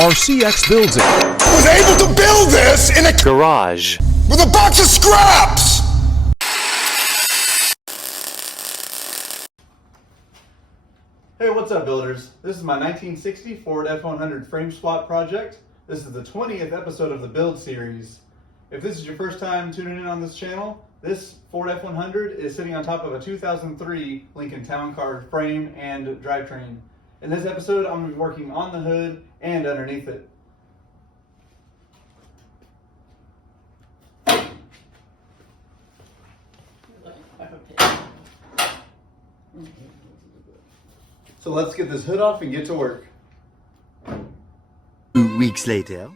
RCX builds it. I was able to build this in a Garage. with a box of scraps! Hey, what's up, builders? This is my 1960 Ford F100 frame swap project. This is the 20th episode of the build series. If this is your first time tuning in on this channel, this Ford F100 is sitting on top of a 2003 Lincoln Town Car frame and drivetrain. In this episode, I'm going to be working on the hood and underneath it. So let's get this hood off and get to work. 2 weeks later.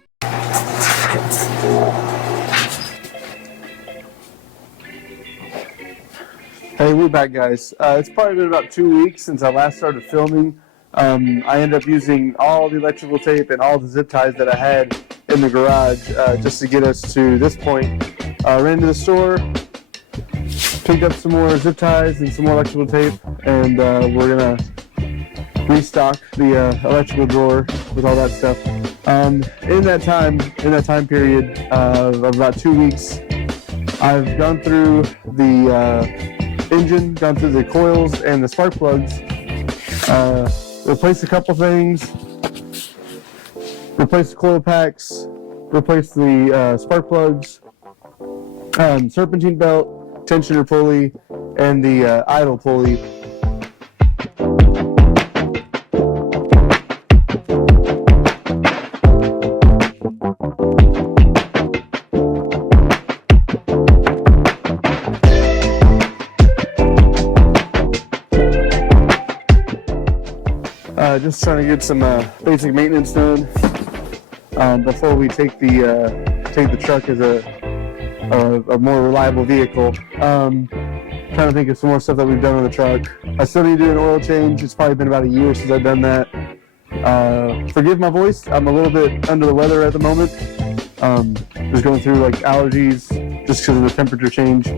Hey, we're back, guys. It's probably been about 2 weeks since I last started filming. I ended up using all the electrical tape and all the zip ties that I had in the garage just to get us to this point. Ran to the store, picked up some more zip ties and some more electrical tape, and we're gonna restock the electrical drawer with all that stuff. In that time period of about 2 weeks, I've gone through the engine, gone through the coils and the spark plugs, replaced a couple things, replaced the coil packs, replaced the spark plugs, serpentine belt, tensioner pulley, and the idle pulley. Just trying to get some basic maintenance done before we take the truck as a more reliable vehicle. Trying to think of some more stuff that we've done on the truck. I still need to do an oil change. It's probably been about a year since I've done that. Forgive my voice. I'm a little bit under the weather at the moment. Just going through like allergies just because of the temperature change.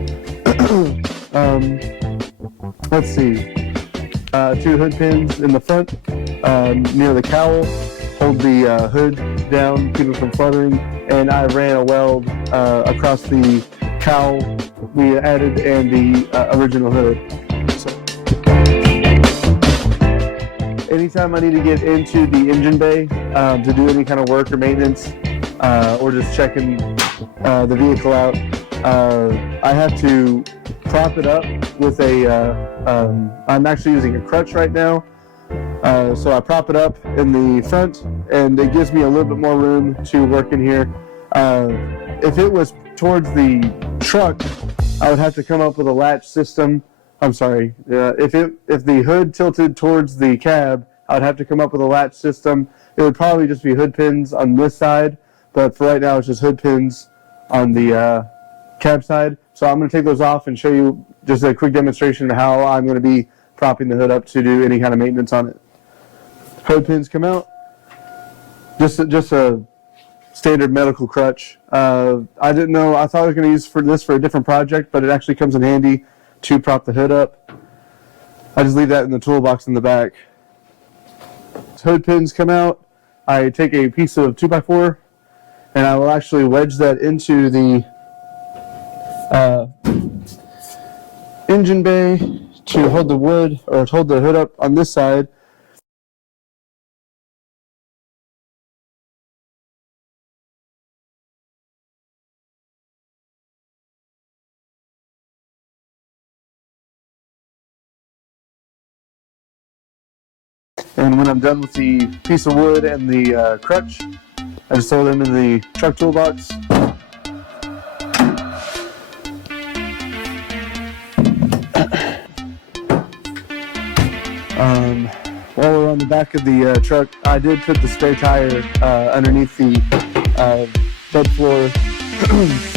Let's see. 2 hood pins in the front near the cowl, hold the hood down, keep it from fluttering, and I ran a weld across the cowl we added and the original hood. So, anytime I need to get into the engine bay to do any kind of work or maintenance or just checking the vehicle out, I have to prop it up with I'm actually using a crutch right now. So I prop it up in the front and it gives me a little bit more room to work in here. If it was towards the truck, I would have to come up with a latch system. I'm sorry, if the hood tilted towards the cab, I would have to come up with a latch system. It would probably just be hood pins on this side, but for right now it's just hood pins on the cab side. So I'm going to take those off and show you just a quick demonstration of how I'm going to be propping the hood up to do any kind of maintenance on it. Hood pins come out. Just a standard medical crutch. I didn't know. I thought I was going to use this for a different project, but it actually comes in handy to prop the hood up. I just leave that in the toolbox in the back. Hood pins come out. I take a piece of 2x4 and I will actually wedge that into the engine bay to hold the wood or hold the hood up on this side. And when I'm done with the piece of wood and the crutch, I just throw them in the truck toolbox. While we're on the back of the truck, I did put the spare tire underneath the bed floor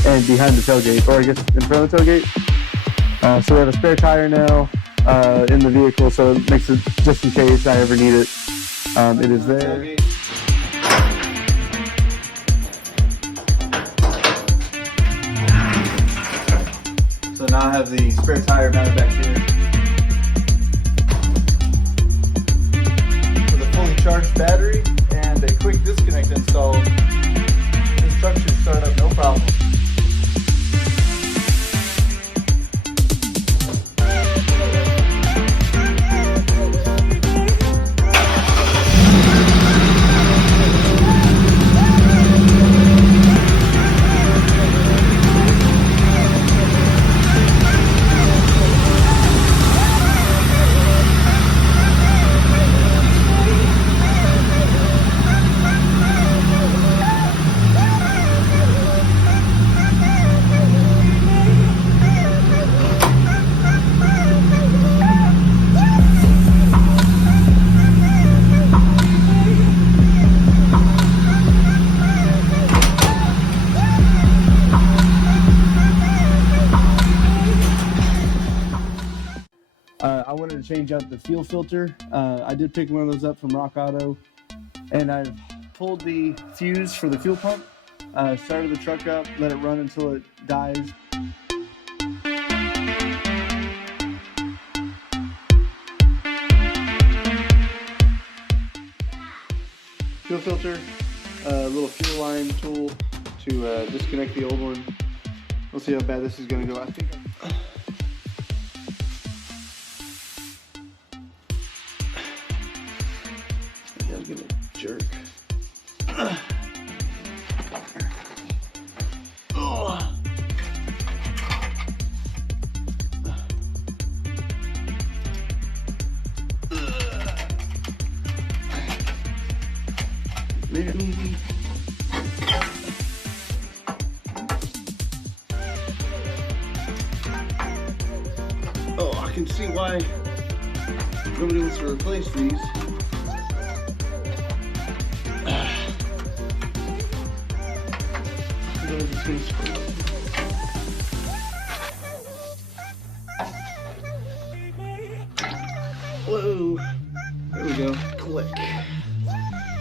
and behind the tailgate, or I guess in front of the tailgate. So we have a spare tire now in the vehicle, so it makes it just in case I ever need it. It is there. So now I have the spare tire mounted back here. With a fully charged battery and a quick disconnect installed. This truck should start up no problem. I wanted to change out the fuel filter. I did pick one of those up from Rock Auto, and I've pulled the fuse for the fuel pump, started the truck up, let it run until it dies. Fuel filter, a little fuel line tool to disconnect the old one. We'll see how bad this is going to go. I think I'm gonna jerk. Oh, I can see why nobody wants to replace these. Whoa, there we go, click.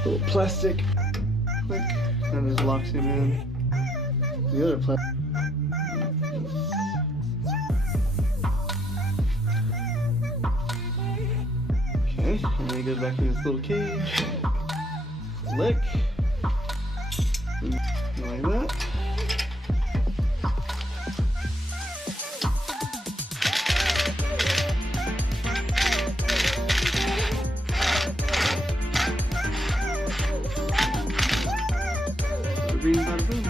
Little plastic, click, and just locks him in. The other plastic. Okay, and then he goes back in this little cage. Click. Like that. Bada bing, bada boom.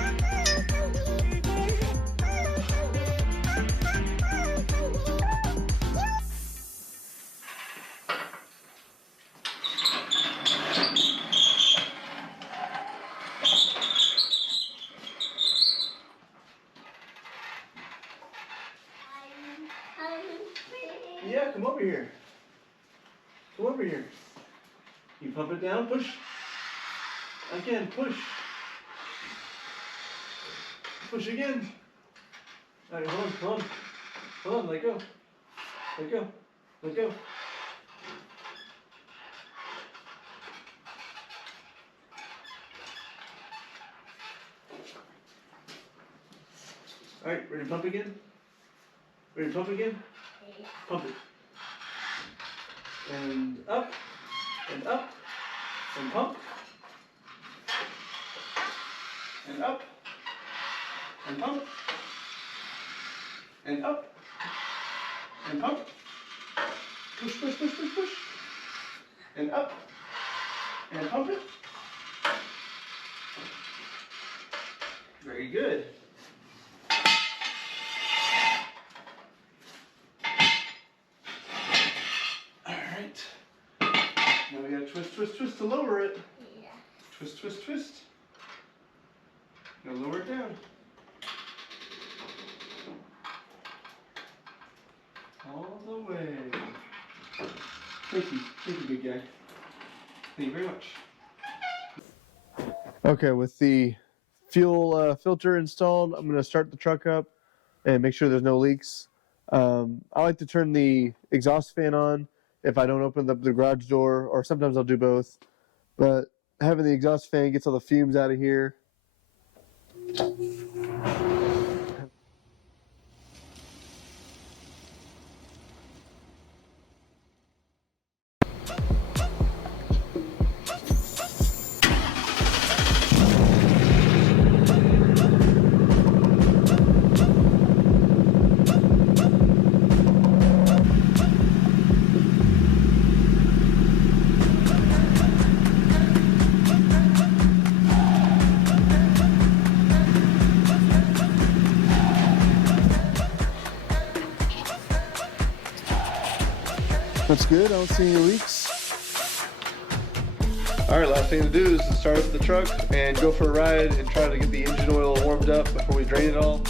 Yeah, come over here. Come over here. You pump it down, push. Again, push. Push again. Alright, hold on, hold on. Hold on, let go. Let go. Let go. Alright, ready to pump again? Ready to pump again? Pump it. And up, and up, and pump. And up, and pump. And up, and pump. Push, push, push, push, push. And up, and pump it. Very good. Now we gotta twist, twist, twist to lower it. Yeah. Twist, twist, twist. Now lower it down. All the way. Thank you big guy. Thank you very much. Okay, with the fuel filter installed, I'm gonna start the truck up and make sure there's no leaks. I like to turn the exhaust fan on if I don't open up the garage door, or sometimes I'll do both. But having the exhaust fan gets all the fumes out of here. That's good. I don't see any leaks. All right, last thing to do is to start up the truck and go for a ride and try to get the engine oil warmed up before we drain it all.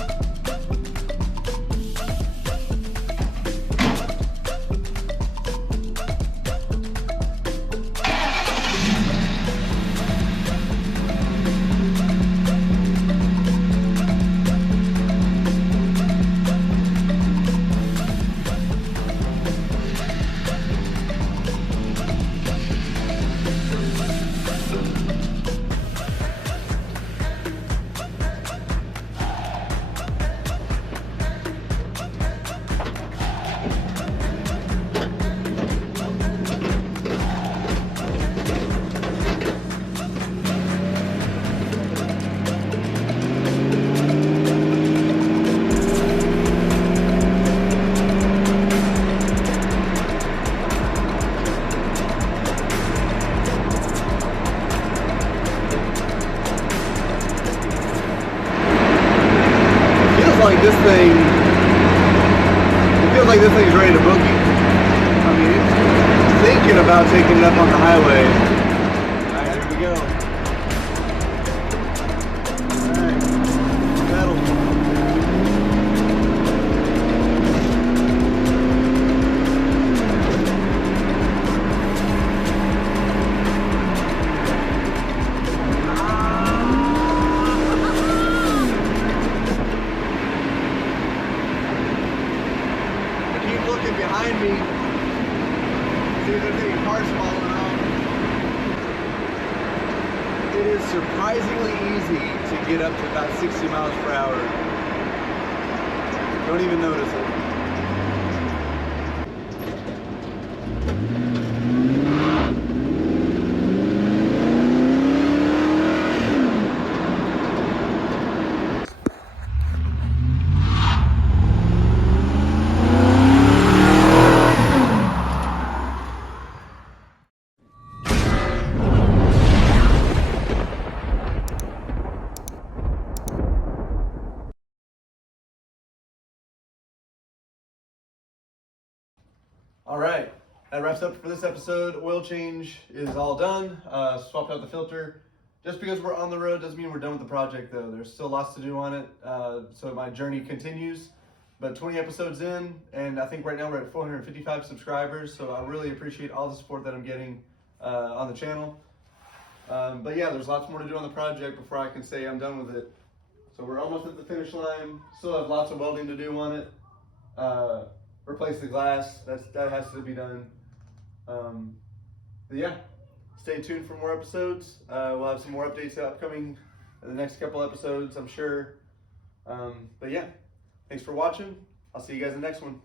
It feels like this thing's ready to boogie. I mean, it's thinking about taking it up on the highway. Alright, here we go. Alright, pedal. Looking behind me, see if there's any parts falling off. It is surprisingly easy to get up to about 60 miles per hour. Don't even notice it. All right, that wraps up for this episode. Oil change is all done. Swapped out the filter. Just because we're on the road doesn't mean we're done with the project, though. There's still lots to do on it, so my journey continues. But 20 episodes in, and I think right now we're at 455 subscribers, so I really appreciate all the support that I'm getting on the channel. But yeah, there's lots more to do on the project before I can say I'm done with it. So we're almost at the finish line. Still have lots of welding to do on it. Replace the glass, that has to be done. But yeah, stay tuned for more episodes. We'll have some more updates upcoming in the next couple episodes, I'm sure. But yeah, thanks for watching. I'll see you guys in the next one.